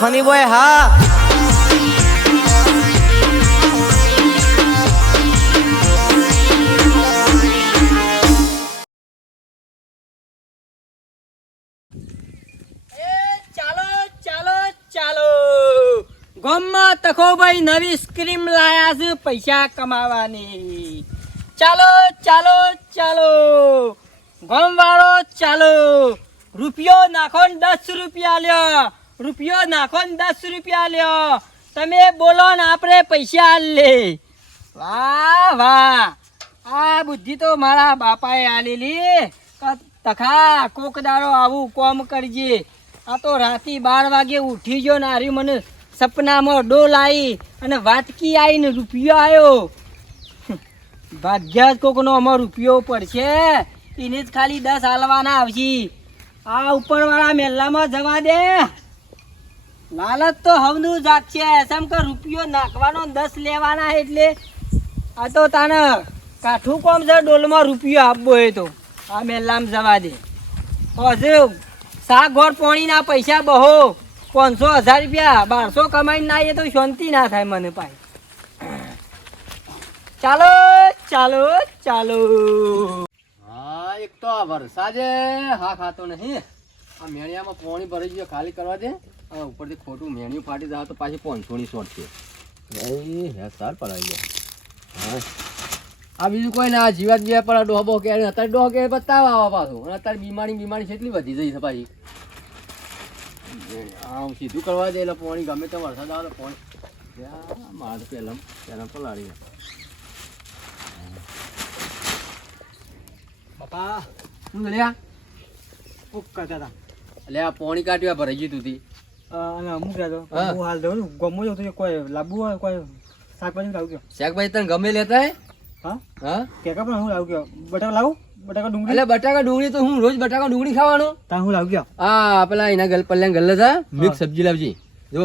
Funny boy હા ગોમમાં તખોભાઈ નવી સ્કીમ લાયા છે પૈસા કમાવાની. ચાલો ચાલો ચાલો ગોમ વાળો ચાલો. રૂપિયો નાખો ને 10 રૂપિયા લ્યો. રૂપિયો નાખો ને 10 રૂપિયા લ્યો. તમે બોલો ને આપણે પૈસા લે. વાહ વાહ આ બુદ્ધિ તો મારા બાપાએ આલેલી. તખા કોકદારો આવું કોમ કરજે. આ તો રાતી 12 વાગે ઉઠી ગયો ને આર્યું મને સપનામાં ડોલ આવી અને વાટકી આવીને રૂપિયો આવ્યો. ભાગ્યા જ કોકનો અમારો રૂપિયો પડશે. એને જ ખાલી 10 હાલવાના આવશે. આ ઉપરવાળા મેલ્લામાં જવા દે. લાલચ તો હવનું જાત છે. એમ કે રૂપિયો નાખવાનો 10 લેવાના એટલે આ તો તાને કાઠું કોમ છે. ડોલમાં રૂપિયો આપવો હોય તો આ મેલ્લામાં જવા દે. હજુ શાક ઘોર પોણીના પૈસા બહો 500 1000 રૂપિયા 1200 કમાઈને ના આવીએ તો શાંતિ ના થાય મને પાય. ચાલો ચાલો ચાલો. હા એક તો વરસાદે હા ખાતો નહીં. આ મેણિયામાં પાણી ભરી ગયો ખાલી કરવા દે. ઉપરથી ખોટું મેણિયું ફાટી જાય તો પાછી 500 ની શોર્ટ છે. હે સાર પડાઈ ગયો. હા આ બીજું કોઈ ના જીવાત જીવા પર ડોહો કે અત્યારે ડોહો કે બતાવવા આવા પાછું. અને અત્યારે બીમારી કેટલી વધી જઈ છે પાછી. આમ સીધું કરવા દે એટલે પાણી ગમે તો વરસાદ આવે પાણી મારે પહેલા પલાળી બાપા શું લ્યા શું કરતા હતા? એટલે આ પાણી કાઢ્યા ભરાઈ ગયું તું હું કહેતો હું હાલ દઉં ગમો જતો કોઈ લાવવું હોય કોઈ શાકભાજી લાવું ગયો. શાકભાજી તને ગમે લેતા હે? હા હા કેકા પણ હું લાવું ગયો. બટાકા લાવું બટાકા ડુંગળી. એટલે બટાકા ડુંગળી તો હું રોજ બટાકા ડુંગળી ખાવાનું. તા હું લાવું ગયો. હા પેલા એના પલ્યા ગલ્લે હતા મિક્સ સબ્જી લાવજી. જો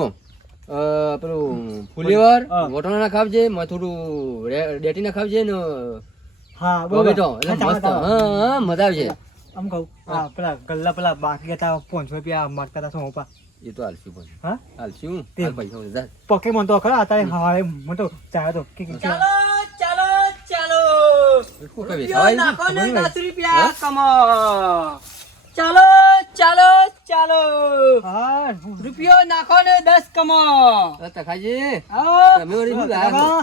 પેલું ફુલેવર વટાણા ના ખાવજે થોડું ડેટી ના ખાવજે ને હા ટોમેટો એટલે મસ્ત. હા મજા આવશે. આમ કહું હા પેલા ગલ્લા પેલા બાકી હતા 500 રૂપિયા માગતા હતા શું હોપા એ તો હાલશું પછી. હા હાલશું પૈસા પકે મન તો ખરા અત્યારે હવારે મન તો ચાહે તો ચાલો ચાલો ચાલો રૂપિયો નાખો ને 10 રૂપિયા કમાઓ. ચાલો ચાલો ચાલો હા રૂપિયો નાખો ને 10 કમાઓ. તખાજી આવો તમે વળી શું લાગ્યો?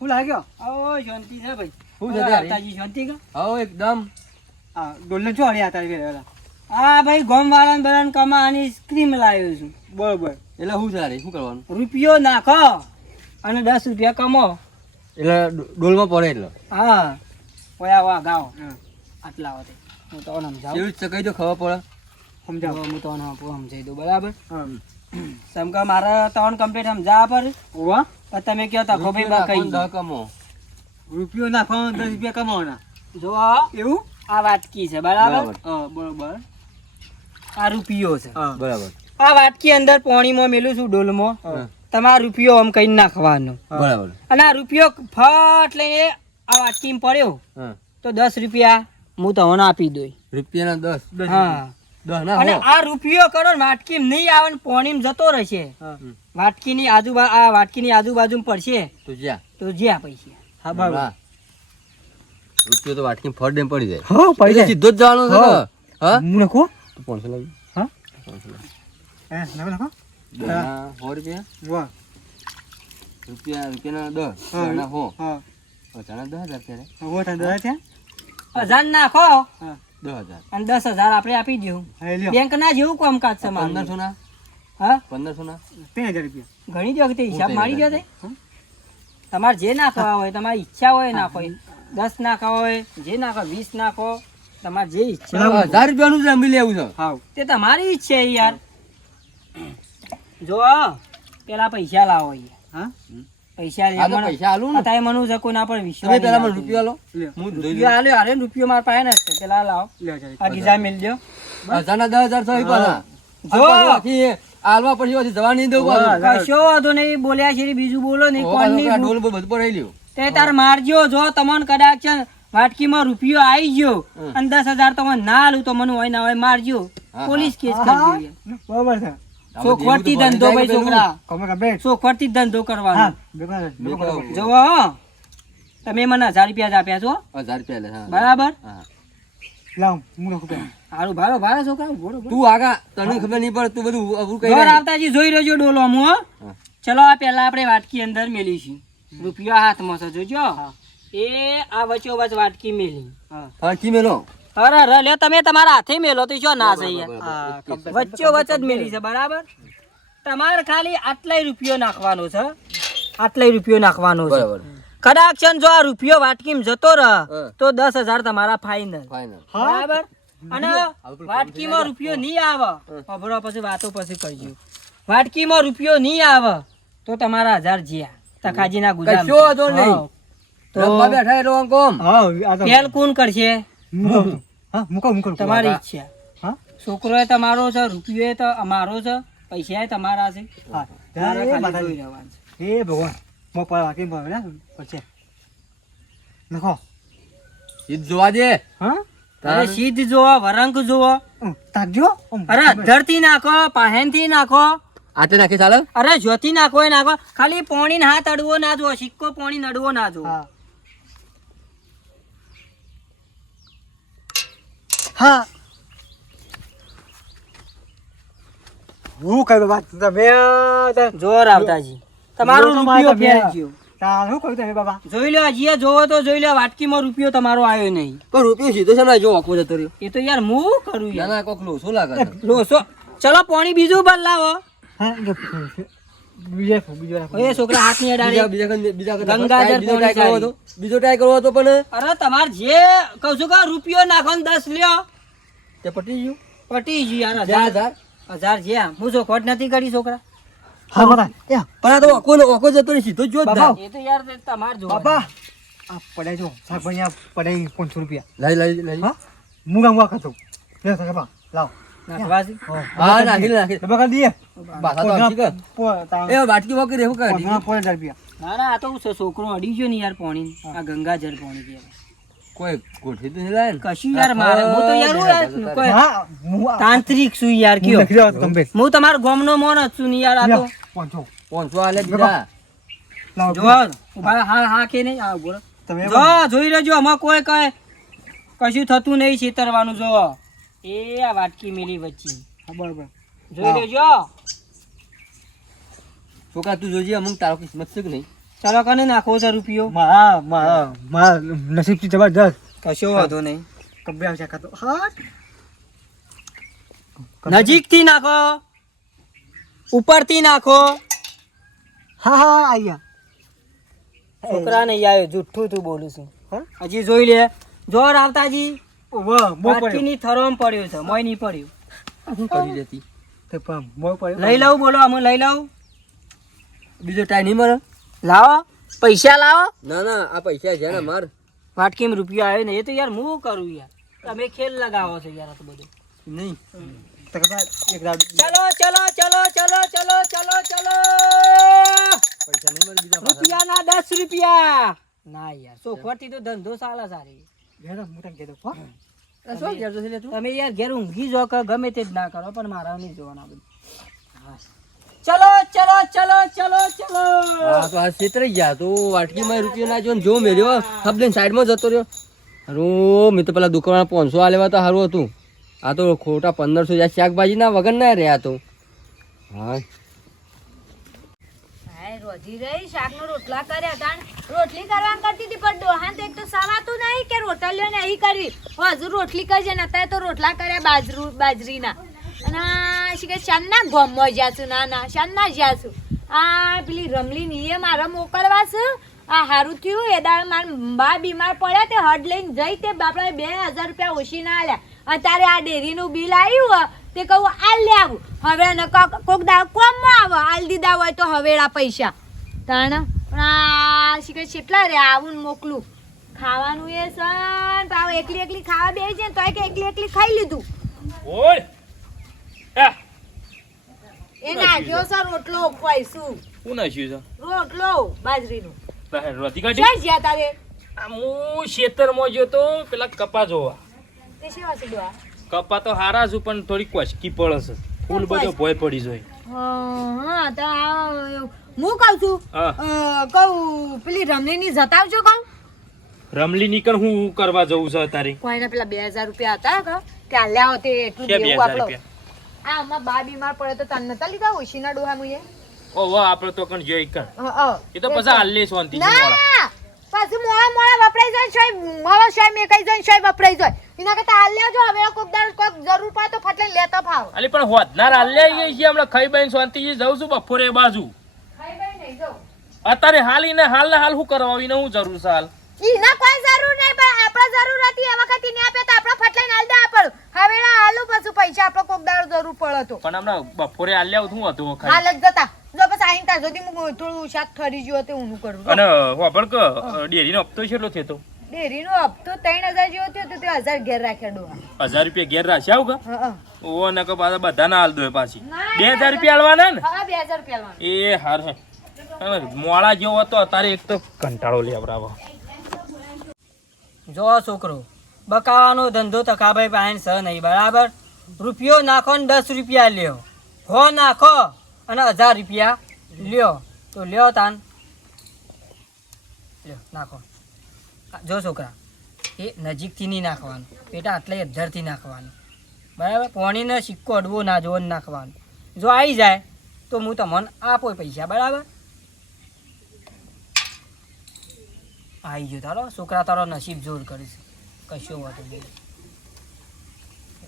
હું લાગ્યો આવો શાંતિ છે ભાઈ. શું છે તારી? તાજી શાંતિ કા? આવો એકદમ. હા ડોલન છો હળી આતા વેલા. આ ભાઈ ગોમ વાળાને બરાન કમાવાની સ્ક્રીમ લાવ્યો છું. બરોબર એટલે શું છે તારી? શું કરવાનું? રૂપિયો નાખો અને 10 રૂપિયા કમો. એટલે ડોલમાં પડે એટલે. હા ઓયા વા ગાઓ આટલા હોતે હું તો સમજાવું. એવું જ કહી દો ખબર પડે. સમજાવ હું તો સમજાવી દઉં બરાબર. સમકા મારા ત્રણ કમ્પ્લીટ સમજા પર ઓવા પણ તમે કહો તખો ભાઈ બા કઈ કમો રૂપિયો નાખો 10 રૂપિયા કમાવાના. જો એવું આ વાટકી છે બરાબર. બરોબર આ રૂપિયો છે બરાબર. આ વાટકી અંદર પાણીમાં મેલું છું ડોલમાં. તમારો રૂપિયો આમ કઈ નાખવાનો બરાબર. અને આ રૂપિયો ફટ લઈને આ વાટકીમાં પડ્યો તો 10 રૂપિયા હું તમને આપી દઉં. રૂપિયાના 10. હા 10 ના અને આ રૂપિયો કરો ને વાટકીમાં નહીં આવે ને પાણીમાં જતો રહેશે. વાટકીની આજુબાજુ પડશે તો જ્યાં પૈસા. હા બરાબર. રૂપિયો તો વાટકી ફળ ડેમ પડી જાય. હા પડી જાય. સીધો જ જવાનો છે. હા હું નાખો તો 500 લાવી. હા 500 નાખો 100 રૂપિયા. વાહ રૂપિયાના 10 ના હો. હા બધાના 10,000 ત્યારે. હો તને 10,000 નાખો 10,000 અને 10,000 આપણે આપી દઉં. બેંક ના જેવું કામકાજ છે મારું. 1500 ના. હા 1500 ના 3000 રૂપિયા ઘણી દો કે હિસાબ મારી દો. તમારે જે નાખવા હોય તમારી ઈચ્છા હોય નાખો. 10 નાખવા હોય જે નાખો 20 નાખો તમારે જે ઈચ્છા. 1000 રૂપિયાનું જ રમી લેવું છે. હા તે તમારી ઈચ્છા યાર. જો પેલા પૈસા લાવો હા પૈસા આલું ને તારે મનું છે કોઈના પર વિશ્વાસ. તમે પેલા મને રૂપિયો આલો. રૂપિયો આલ્યો. અરે રૂપિયો મારા પાસે નથી. પેલા લાવો આ ગીઝા મેલ દો. 10,000 થઈ પાછા. જો આલવા પછી જવા નહીં દઉં. કશો વાંધો નહીં. બોલ્યા છે બીજું બોલો નહીં. કોણ નહીં ઢોલ બધું ભરાઈ લ્યો. તે તાર મારજો. જો તમને કદાચ વાટકીમાં રૂપિયો આવી ગયો અને 10,000 તમને ના આલું તો મને હોય ના હોય મારજો. પોલીસ કેસ કરજો. બરોબર છે. ચોખવટથી ધંધો ભાઈ છોકરા, ચોખવટથી ધંધો કરવાનો. જોવો હો, તમે મને 1000 રૂપિયા જ આપ્યા છો 1000 રૂપિયા લે. હા બરાબર. હા હારું ભારો ભારો છોકરા, બોલો બોલો. તું આગા તને ખબર નહીં પડે, તું બધું અવરું કરી જોર આવતાજી જોઈ લેજો ડોલો હું હો. હા. ચલો આ પહેલા આપણે વાટકી અંદર મેલીશું. રૂપિયા હાથમાં છે જોજો. એ આ વચ્ચોવચ વાટકી મેલી. હા કી મેલો. અરે અરે લે તમે તમારા હાથે મેલો તો શું ના છે યાર. વચ્ચોવચ જ મેલી છે બરાબર. તમારે ખાલી આટલાય રૂપિયો નાખવાનો છે, આટલાય રૂપિયો નાખવાનો છે. બરાબર. કદાચ જો આ રૂપિયો વાટકીમાં જતો રહે હા. તો 10,000 તમારા ફાઇનલ. ફાઇનલ. બરાબર. અને વાટકીમાં રૂપિયો નહીં આવે, અભરો પછી વાતો પછી કરજો. વાટકીમાં રૂપિયો નહીં આવે તો તમારા 1000 જ્યા તખાજીના ગુજામ. કશો વાંધો નહીં. રમવા બેઠા એટલે આમ કોમ. પહેલ કોણ કરશે? તમારી ઈચ્છા. છોકરો એ તમારો છે, રૂપિયો એ તો અમારો છે, પૈસા એ તમારા છે. તમારે ખાલી જોઈ રહેવાનું છે. ઈ જ જોવા દે. અરે સીધ જોવો, વરંક જોવો. અરે અધરથી નાખો, પાહેનથી નાખો, આટલે નાખી ચાલે. અરે જ્યોતિ નાખો એ નાખો. ખાલી પોણી હાથ અડવો ના જો, સિક્કો પોણી નડવો ના જો. જોર આવતાજી તમારો રૂપિયો ફેરજો. જોઈ લો હજી જોવો તો જોઈ લો, વાટકીમાં રૂપિયો તમારો આવ્યો નહીં. પણ રૂપિયો સીધો છે ને, જો આખો જતો રહ્યો. એ તો યાર હું કરું ના યાર. ના કોક લોસો લાગે છે. લોસો. ચલો પોણી બીજું બદલાવો. એ છોકરા હાથ ની અડાડે. ગંગાજળ બીજો પોણી ટ્રાય કરવો હતો, બીજો ટ્રાય કરવો હતો પણ અરે તમારે જે કહું છું કે રૂપિયો નાખો ને 10 લ્યો. તે પટી ગયું. પટી ગયું યાર. 1000. 1000 જ્યાં હું જો ખોટ નથી કરી છોકરા. પણ આ તો આખો જતો રહી, સીધો જ જો જ ના. એ તો યાર તમારે જો. લઈ લઈ લઈ. નાખવાથી. હા નાખી નાખી. પાછા તો આવશે કે? એ વાટકી વાકી રેવું કાઢી. ના ના આ તો છોકરો અડી ગયો ને યાર પોણી. આ ગંગાજળ પોણી કહેવાય. કોઈ ગોઠવી તો નહીં લાય ને. કશું યાર મારે હું તો યાર હું કોઈ તાંત્રિક છું યાર કયો. હું તમારા ગામનો મોણસ છું ને યાર. આ તો 500 આલે જ દીધા. જો ઉભા હા કે નહીં આ બોલો. જો જોઈ લેજો આમાં કોઈ કઈ કશું થતું નહીં છેતરવાનું. જો એ આ વાટકી મેલી વચ્ચે જોઈ લેજો. છોકરા તું જોજે, અમુક તારો કિસ્મત છે કે નહીં. ચાલો કને નાખો છે રૂપિયો. નસીબ થી જબરદસ્ત. કશો વાંધો નહીં. નજીક થી નાખો, ઉપરથી નાખો. છોકરા નહીં આવ્યો, જુઠ્ઠું તું બોલું છું. હજી જોઈ લે. જોર આવતાજી વાટકીની થરોમ પડ્યો છે, મોય નહીં પડ્યો. શું કરી દેતી? લઈ લઉં બોલો, અમે લઈ લઉં. બીજો ટ્રાય નહીં મળે. લાવો પૈસા લાવો. ના ના આ પૈસા છે ને માર. વાટકીમાં રૂપિયો આવ્યો ને એ તો યાર હું કરું યાર. તમે ખેલ લગાવો છો યાર. આ તો બધું નહીં. ચલો ચલો ચલો ચલો ચલો ચલો ચલો. પૈસા નહીં મળે બીજા. રૂપિયાના 10 રૂપિયા. ના યાર ચોખવટથી તો ધંધો સાલા સારી. શું કરતો છે લે તું? તમે યાર ઘેર ઊંઘી જો કે ગમે તે જ ના કરો, પણ મારા નહીં જોવાના બધું. ચલો ચલો ચલો ચલો ચલો. હા તો આ છેતરાઈ ગયા તો વાટકીમાં રૂપિયો ના જો ને જો મેલ્યો ખબર સાઈડમાં જતો રહ્યો. હારું મેં તો પેલા દુકાન 500 આ લેવા તો સારું હતું. આ તો ખોટા 1500 જ્યાં શાકભાજી ના વગર ના રહ્યા તો. હા રોજી રહી શાકનો રોટલા કર્યા તાણ રોટલી કરવા કરતી હતી પણ ડોહાન તો એક તો સવાતું નહીં કે રોટલીઓ નહીં કરવી. હજુ રોટલી કરજે ને અત્યારે તો રોટલા કર્યા બાજરીના. અને શી કે શાનના ગોમમાં જ્યાં છું. ના ના શાનના જ્યાં છું. આ પેલી રમલી ની એ મારે મોકલવા છે. આ સારું થયું એ દાળ મારા બા બીમાર પડ્યા તે હડ લઈને જઈ તે બાપડા 2000 રૂપિયા ઓછી ના આલ્યા. અત્યારે આ ડેરીનું બિલ આવ્યું તે કહું આલ લે આવું. હવે કોક દાળ કોમમાં આવે આલ દીધા હોય તો હવેળા પૈસા તાણ. પણ આ શીખે કેટલા રે આવું ને મોકલું ખાવાનું એ સન પાવ એકલી એકલી ખાવા બેસી જાય તો કે એકલી એકલી ખાઈ લીધું. એ નાખ્યો સર રોટલો પૈસું શું નાખ્યું છે? રોટલો બાજરીનો. રોટી કાઢી? ક્યાં જ્યાં તારે હું ખેતરમાં ગયો તો પેલા કપા જોવા. તે સેવા છે ડોહા? કપા તો હારા છું પણ થોડી કોશકી પડે છે. ફૂલ બધો ભોય પડી જાય. હા તો હું કહું છું હા. કહું પેલી રમણીની જતાવજો કહું રમલી નીકળ હું કરવા જવું છે તારે કોઈને પેલા 2000 રૂપિયા હતા કે આલ્યા હોતે એટલું કે દેવું 2000 આપણો રૂપિયા આ અમાર બા બીમાર પડે તો તને નતા લીધા ઓશીના ડોહા મુએ ઓહો આપણે તો કણ જોઈ કણ એ તો પછી હાલ લે શાંતિ ના પાછું મોળા વપરાઈ જાય છે મોળો છે મે કઈ જાય છે વપરાઈ જાય એના કરતા હાલ લેજો હવે કોક જરૂર પડે તો ફટલે લેતો ભાવ અલી પણ હોદનાર હાલ લે ગઈ છે હમણાં ખાઈ બાઈને શાંતિથી જઉં છું બપોરે બાજુ ખાઈ ભાઈ નહીં જો અત્યારે હાલ ને હાલ શું કરવા આવીને હું જરૂર છે હાલ ઈના કોઈ જરૂર નહીં પણ આપણે જરૂર હતી એ વખત ઈને આપે તો આપણે ફટલાઈને હાલ દે આપણ હવે હાલું પાછું પૈસા આપણો કોક દાડો જરૂર પડે તો પણ હમણાં બપોરે હાલ લેવું શું હતું ખાઈ હાલ જ જતા જો બસ આઈન તા સુધી હું થોડું શાક ઠરી ગયો તે ઊનું કરું અને હોબળ કે ડેરીનો હપ્તો કેટલો થયો તો ડેરીનો હપ્તો 3000 જેવો થયો તો તે 1000 ઘેર રાખ્યા ડોહા 1000 રૂપિયા ઘેર રાખ્યા આવું કે હા ઓ ન કે પાછા બધા ના હાલ દો પાછી ના, 2000 રૂપિયા હાલવાના ને હા 2000 રૂપિયા લાવવાના. એ હાર હે મોળા જેવો હતો અત્યારે એક તો કંટાળો લેવડાવો જો છોકરો બકાવાનો ધંધો તકાભાઈ પાસે સહ નહીં બરાબર રૂપિયો નાખો ને 10 રૂપિયા લ્યો હો નાખો અને 1000 રૂપિયા લ્યો તો લ્યો તાન લ્યો નાખો જો છોકરા એ નજીકથી નહીં નાખવાનું પેટા આટલે અધરથી નાખવાનું બરાબર પોણીનો સિક્કો અડવો ના જોવો ને નાખવાનું જો આવી જાય તો હું તમને આપો પૈસા બરાબર આવી ગયો તારો છોકરા તારો નસીબ જોર કરીશ કશો વાતો નહીં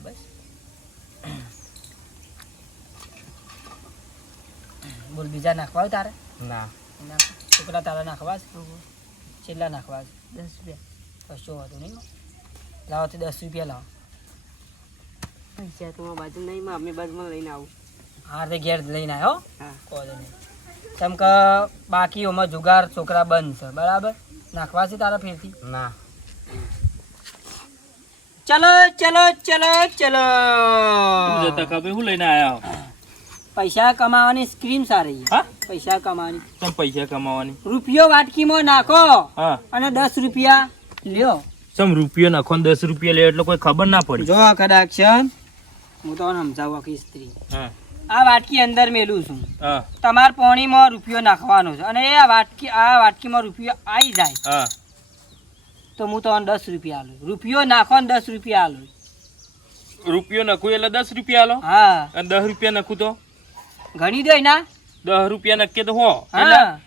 બસ બોલ બીજા નાખવા હોય તારે ના નાખ છોકરા તારા નાખવા છે છેલ્લા નાખવા છે 10 રૂપિયા કશો વાતો નહીં લાવો તો 10 રૂપિયા લાવો પૈસા તો બાજુ નહીં અમે બાજુમાં લઈને આવું હા તે ઘેર લઈને આવ્યો હા. કોઈ નહીં કેમ કે બાકીઓમાં જુગાર છોકરા બંધ છે બરાબર નાખવા છે તારા ફેરથી ના ચલો ચલો ચલો ચલો શું જતા ખબર શું લઈને આયા પૈસા કમાવાની સ્કીમ સારી છે હા પૈસા કમાવાની તમે પૈસા કમાવાની રૂપિયો વાટકીમાં નાખો હા અને 10 રૂપિયા લ્યો સમ રૂપિયો નાખો ને 10 રૂપિયા લે એટલે કોઈ ખબર ના પડી જો કદાક્ષણ હું તો સમજાવું કે સ્ત્રી હા આ વાટકી અંદર મેલું છું હા તમાર પોણીમાં રૂપિયો નાખવાનો છે અને આ વાટકીમાં રૂપિયો આવી જાય હા તો હું તો 10 રૂપિયા આલું રૂપિયો નાખો ને 10 રૂપિયા આલું રૂપિયો નાખું એટલે 10 રૂપિયા આલો હા અને 10 રૂપિયા નાખું તો ઘણી દો ના 10 રૂપિયા નક્કી તો હો હા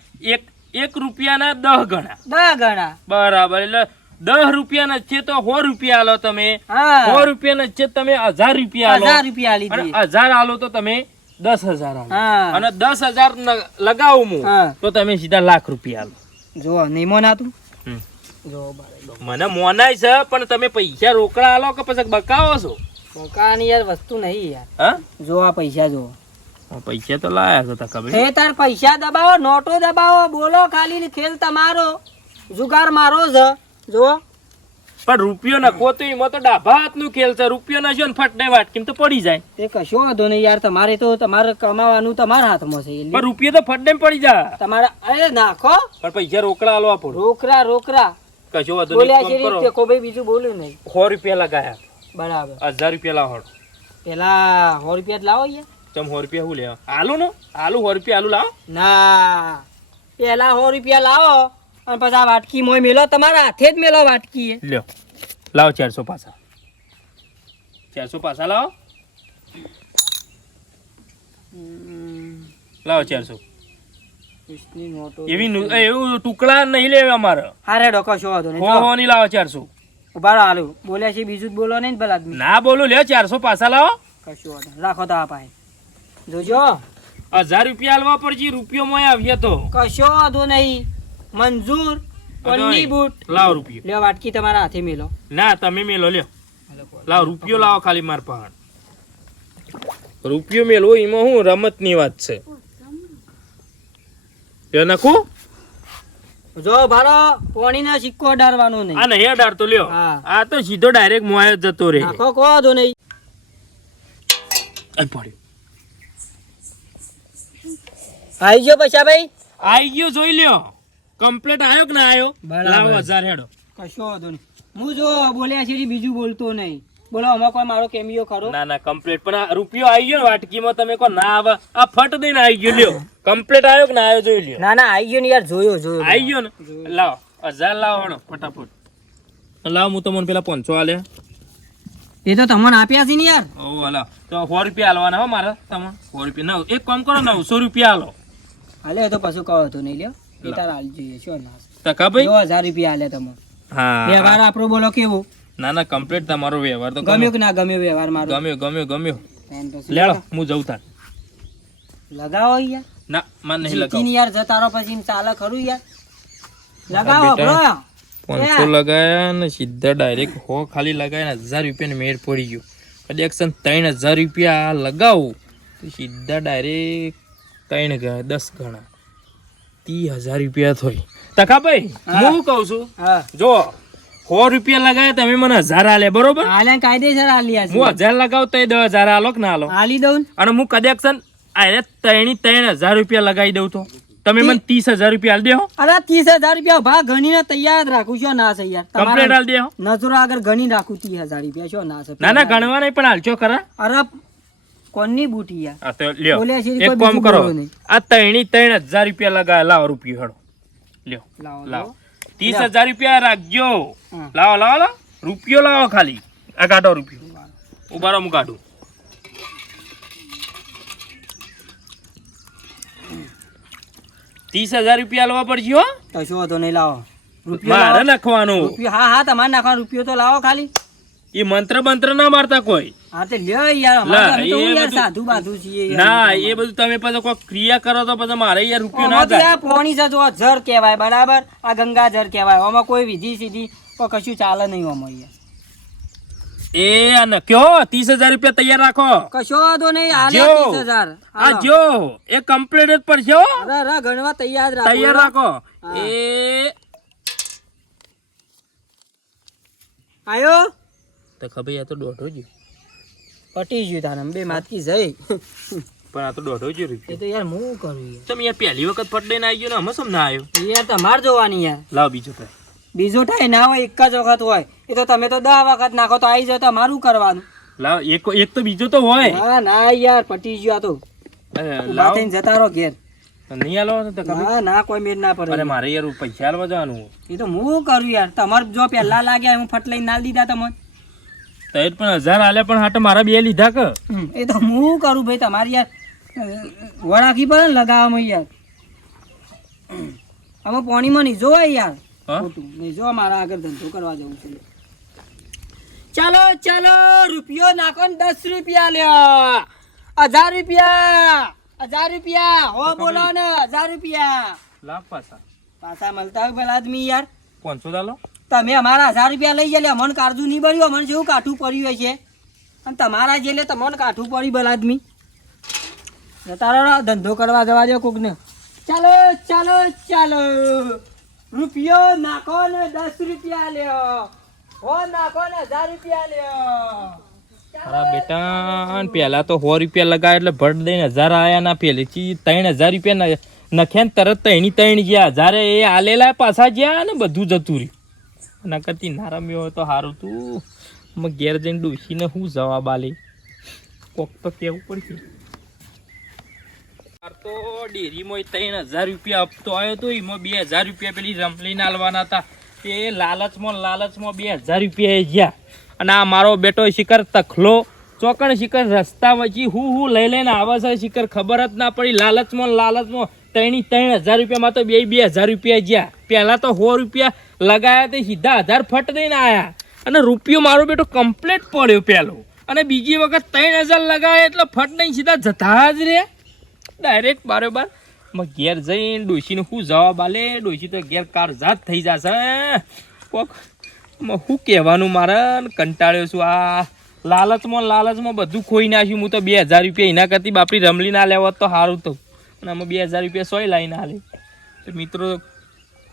એક રૂપિયાના 10 ગણા 10 ગણા બરાબર એટલે 10 રૂપિયા છે તો 100 રૂપિયા આલો તમે હા 100 રૂપિયા છે તમે 1000 રૂપિયા આલો 1000 રૂપિયા આલી અને દઈએ 1000 આલો તો તમે 10000 આલો હા અને 10000 લગાવું હું હા. તો તમે સીધા લાખ રૂપિયા આલો જો નહીં મોનાતું હમ. જો બરાબર મને મોનાય છે પણ તમે પૈસા રોકડા આલો કે પછી બકાવો છો બકાની યાર વસ્તુ નહીં યાર હા જો આ પૈસા જો પૈસા તો લાયા છો તા ખબર એ તાર પૈસા દબાવો નોટો દબાવો બોલો ખાલી ખેલ તમારો જુગાર મારો છે જો પણ રૂપિયો નાખો તો એમાં તો ડાભા હાથનું ખેલ છે રૂપિયો નાખ્યો ને ફટ નહીં વાટકીમ તો પડી જાય તે કશો વાંધો નહીં યાર તમારે તો તમારે કમાવાનું તમારા હાથમાં છે પણ રૂપિયો તો ફટ પડી જાય તમારા અરે નાખો પણ પૈસા રોકડા આલો આપો રોકરા રોકરા કશો વાંધો બોલ્યા નહીં છે કામ કરો. તે કોઈ બીજું બોલ્યું નહીં 100 રૂપિયા લગાયા બરાબર 1000 રૂપિયા લાવો પેલા 100 રૂપિયા જ લાવો યાર ચમ 100 રૂપિયા શું લેવા આલુ નો આલુ 100 રૂપિયા આલુ લાવો ના પેલા 100 રૂપિયા લાવો અને પછી આ વાટકી મોય મેલો તમારા હાથે જ મેલો વાટકી લ્યો લાવો 400 પાછા 400 પાછા લાવો લાવો 400 એવું ટુકડા નહીં લેવા અમારે હારે ડોકો શો હતો હો નહીં લાવો 400 ઉભા રહો હાલું બોલ્યા છે બીજું જ બોલો નહીં ભલા આદમી ના બોલું લ્યો 400 પાછા લાવો કશું વાંધો નહીં. રાખો તો આ પાસે જોજો 1000 રૂપિયા આલવા પડશે રૂપિયો મોય આવ્યો તો કશો વાંધો નહીં મંજૂર પન્ની બૂટ લાવો રૂપિયો લ્યો વાટકી તમારા હાથે મેલો ના તમે મેલો લ્યો લાવો રૂપિયો લાવો ખાલી માર પાસે રૂપિયો મેલો એમાં હું રમતની વાત છે લ્યો નાખું જો ભારો પોણીનો સિક્કો અડાડવાનો નહીં આ નહીં અડાડતો લ્યો હા. આ તો સીધો ડાયરેક્ટ મોય જતો રે નાખો કો વાંધો નહીં આ પડ્યો આવી ગયો પૈસા ભાઈ આઈ ગયો જોઈ લ્યો કમ્પ્લીટ આયો કે ના આયો બરાબર. લાવો 1000 હેડો કશો વાંધો નહીં હું જો બોલ્યા છે બીજું બોલતો નહીં બોલો આમાં કોઈ મારો કેમિયો ખરો? ના ના કમ્પ્લીટ. પણ આ રૂપિયો આવી ગયો ને વાટકીમાં, તમે કહો ના આવે, આ ફટ દઈને આવી ગયો. લ્યો કમ્પ્લીટ આવ્યો કે ના આવ્યો જોઈ લ્યો. ના ના આવી ગયો ને યાર, જોયો આવી ગયો ને, લાવો 1000 લાવો હણો ફટાફટ. લાવો હું તમને પેલા 500 આલે. એ તો તમને આપ્યા છે ને યાર. ઓ હલા તો 100 રૂપિયા આલવાના હો મારા તમને. 100 રૂપિયા એક કામ કરો 900 રૂપિયા આલો. હાલે તો પછી કહો તો નહીં લ્યો, એ તાર હાલ જોઈએ શું ના ટકા ભાઈ 2000 રૂપિયા હાલે તમને. હા વ્યવહાર આપણો બોલો કેવો? ના ના કમ્પ્લીટ તમારો વ્યવહાર તો ગમ્યો કે ના ગમ્યો વ્યવહાર મારો? ગમ્યો. એમ તો શું લેડો હું જઉં તાર. લગાવો યાર. ના મને નહીં જીતીને લગાવ. યાર જતારો પછી એમ ચાલે ખરું યાર. લગાવો બ્રો. 500 લગાયા ને સીધા ડાયરેક્ટ 100 ખાલી લગાયા ને 1000 રૂપિયા મેળ પડી ગયો. કનેક્શન 3000 રૂપિયા લગાવું તો સીધા ડાયરેક્ટ 3 ગણા 10 ગણા 30000 રૂપિયા થઈ. તકાભાઈ હું કહું છું, હા જો 100 રૂપિયા લગાયા તમે મને 1000 આલે બરોબર. હાલે કાયદેસર હાલી હું 1000 લગાવ તો 10000 આલો કે ના આલો? હાલી દઉં. અને હું કનેક્શન આને 3000 રૂપિયા લગાવી દઉં તો તમે મને 30000 રૂપિયા આલ દેહો. અરે 30000 રૂપિયા ભા ગણીને તૈયાર જ રાખું છો ના છે યાર. કમ્પ્લીટ આલ દેહો. નજરો આગળ ગણી રાખું 30000 રૂપિયા છો ના છે. ના ના ગણવા નહીં પણ હાલચો ખરા. અરે કોની બુટી યાર. આ તો લ્યો બોલ્યા છે એક કામ કરો, આ 3000 રૂપિયા લગા લાવો રૂપિયો હેડો લ્યો લાવો 30000 રૂપિયા રાખજો. લાવો રૂપિયો લાવો ખાલી. આ કાઢો રૂપિયો ઉભારો હું કાઢું. $30,000 રૂપિયા લેવા પડશે હો. કશો વાંધો નહીં લાવો મારે નાખવાનું. રૂપિયો. હા તમારે નાખવાનો રૂપિયો તો લાવો ખાલી. એ મંત્ર ના મારતા કોઈ. હા તે લ્યો યાર અમારે તો હું યાર સાધુ બાધુ છીએ યાર. ના એ બધું તમે પછી કોઈ ક્રિયા કરો તો પછી મારે યાર રૂપિયો ના આમાં તો થાય. યાર પોણી છે જો જર કહેવાય બરાબર. આ ગંગા જર કહેવાય. આમાં કોઈ વિધિ સીધી કોઈ કશું ચાલે નહીં આમાં યાર. એ આ નક્યો 30000 રૂપિયા તૈયાર રાખો. કશો વાંધો નહીં હાલે જો 30000. આ જો એ કમ્પ્લીટ જ પડશે હો. અરે ગણવા તૈયાર રાખો. તૈયાર રાખો. હા. એ આયો તો ખબર આ તો દોઢો જ પટી ગયું તારે બે માતકી જઈ. પણ આ તો દોઢો જ એ રૂપિયો. તો યાર હું કરું યાર. તમે યાર પહેલી વખત ફટ લઈને આવી ગયો ને અમે સમ ના આવ્યો. યાર તમારે જોવાની યાર. લાવ બીજો કઈ. બીજો ટાઈ ના હોય એક જ વખત હોય. એ તો તમે તો 10 વખત નાખો તો આવી જાય તમારું કરવાનું. લાવ એક તો બીજો તો હોય. ના ના યાર પટી ગયો આ તો. અરે ઉભા થઈને જતા રહો ઘેર. નહીં આલો તો ખબર. ના ના કોઈ મેળ ના પડે. અરે મારે યાર પૈસા આલવા જવાનું. એ તો હું કરું યાર. તમારે જો પહેલા લાગ્યા હું ફટ લઈને નાલ દીધા તમને. તો એ પણ 1000 આલે પણ હાટે મારા બે લીધા કે. એ તો હું કરું ભાઈ તમારી યાર વળાખી પડે ને લગાવવામાં યાર. આમાં પાણીમાં નહીં જોવાય યાર. હા? ખોટું નહીં જો મારા આગળ ધંધો કરવા જવું છે. ચાલો ચાલો રૂપિયો નાખો ને 10 રૂપિયા લ્યો. 1000 રૂપિયા 1000 રૂપિયા હો બોલો ને 1000 રૂપિયા લાવ પાછા પાછા મળતા હોય ભલા આદમી યાર. 500 આલો. તમે અમારા 1000 રૂપિયા લઈ જાય મને કાળજું નહીં ભર્યું. મને જેવું કાઠું પડ્યું હોય છે અને તમારા જેલે તમને કાઠું પડ્યું ભલા આદમી. તારો ધંધો કરવા જવા દો કોકને. ચાલો ચાલો ચાલો રૂપિયો નાખો ને 10 રૂપિયા લ્યો. હો નાખો ને 1000 રૂપિયા લ્યો. અરે બેટા પેલા તો 100 રૂપિયા લગાય એટલે ભટ દઈને 1000 આયા ના પેલી 3000 રૂપિયા નખ્યા ને તરત એની 3 ગયા. 1000 એ આલેલા પાછા ગયા ને બધું જતું રહ્યું. ના કરતી નારામ હોય તો સારું તું. મેં ઘેર જઈને ડોસીને શું જવાબ આલે કોક તો કેવું પડશે. તો ડેરીમાં 3000 રૂપિયા હપ્તો આવ્યો તો એમાં 2000 રૂપિયા પેલી રમલીને આલવાના હતા. તે લાલચમાં 2000 રૂપિયા ગયા. અને આ મારો બેટો શિખર તખલો ચોકણ શિખર રસ્તા વચ્ચે હું લઈ લઈને આવે છે શિખર ખબર જ ના પડી. લાલચમાં 3000 રૂપિયામાં તો 2000 રૂપિયા ગયા. પહેલા તો 100 રૂપિયા લગાયા તે સીધા 1000 ફટ દઈને આયા. અને રૂપિયો મારો બેટો કમ્પ્લીટ પડ્યો પહેલો. અને બીજી વખત 3000 લગાયા એટલે ફટ દઈને સીધા જતા જ રે ડાયરેક્ટ બારોબાર. ઘેર જઈને ડોશીને શું જવાબ આલે. ડોશી તો ઘેર કારજાત થઈ જશે. કોક શું કહેવાનું મારે કંટાળ્યો છું. આ લાલચમાં બધું ખોઈ નાખ્યું. હું તો 2000 રૂપિયા એના કરતી બાપરી રમલી ના લેવા તો સારું તો. અને આમાં 2000 રૂપિયા સોય લાવીને હાલે. તો મિત્રો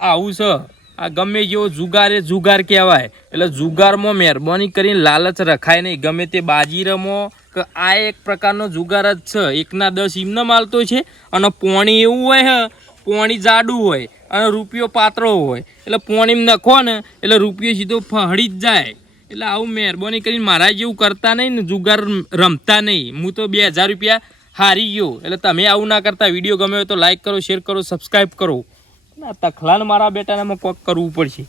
આવું છે. આ ગમે જેવો જુગાર એ જુગાર કહેવાય. એટલે જુગારમાં મહેરબાની કરીને લાલચ રખાય નહીં. ગમે તે બાજી રમો કે આ એક પ્રકારનો જુગાર જ છે. 1 ના 10 એમને માલતો છે. અને પોણી એવું હોય હે પોણી જાડું હોય અને રૂપિયો પાતળો હોય. એટલે પોણીમાં નખો ને એટલે રૂપિયો સીધો ફહડી જ જાય. એટલે આવું મહેરબાની કરીને મારા જેવું કરતા નહીં ને જુગાર રમતા નહીં. હું તો 2000 રૂપિયા હારી ગયો. એટલે તમે આવું ના કરતા. વિડીયો ગમે હોય તો લાઈક કરો, શેર કરો, સબસ્ક્રાઈબ કરો. ના તખલાને મારા બેટાને કોક કરવું પડશે.